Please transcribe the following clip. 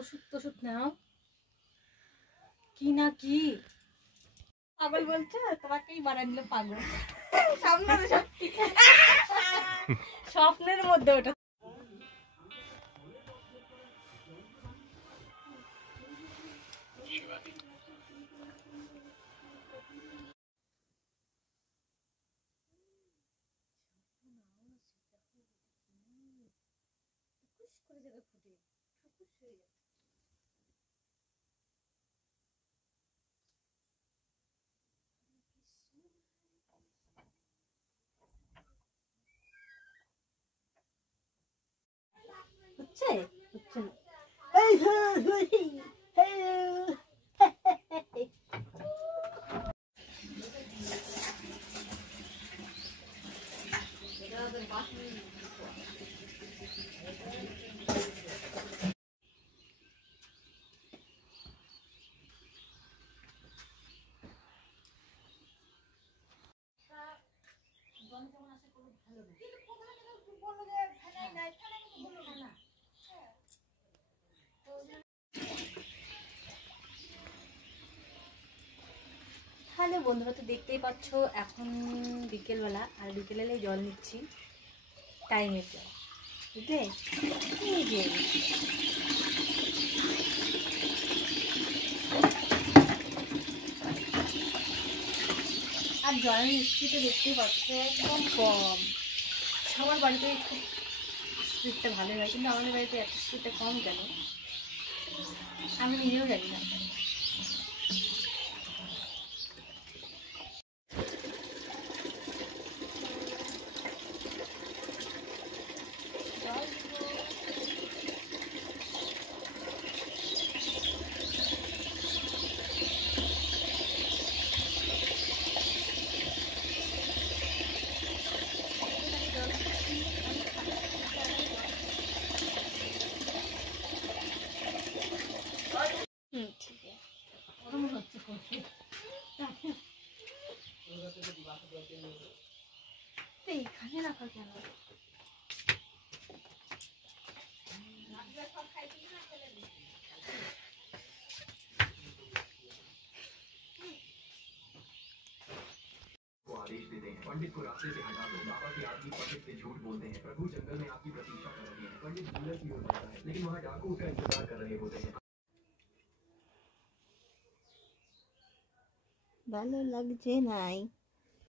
ওষুধ টষুধ নাও কি না কি পাগল বলছে, তোমাকেই বানাই দিল পাগল। সামনে সত্যি স্বপ্নের মধ্যে ওটা। হচ্ছে হচ্ছে না। হ্যালো বন্ধুরা, তো দেখতেই পাচ্ছ এখন বিকেলবেলা, আর বিকেলবেলায় জল নিচ্ছি টাইমের জল, বুঝলে? এই যে আর জলের মিষ্টিটা দেখতেই পাচ্ছ একদম কম। সবার বাড়িতে খুব স্পিডটা ভালোই হয়, কিন্তু আমাদের বাড়িতে এত স্পিডটা কম কেন আমি নিজেও জানি না। এইখানে রাখা কেন? आदेश देते हैं, पंडित को रास्ते से हटा दो। बाबा की आदमी पंडित से झूठ बोलते हैं। प्रभु जंगल में आपकी प्रतीक्षा कर रहे हैं। पंडित जंगल की ओर बढ़ता है, लेकिन वहाँ डाकू उसका इंतजार कर रहे होते हैं। ভালো লাগছে নাই।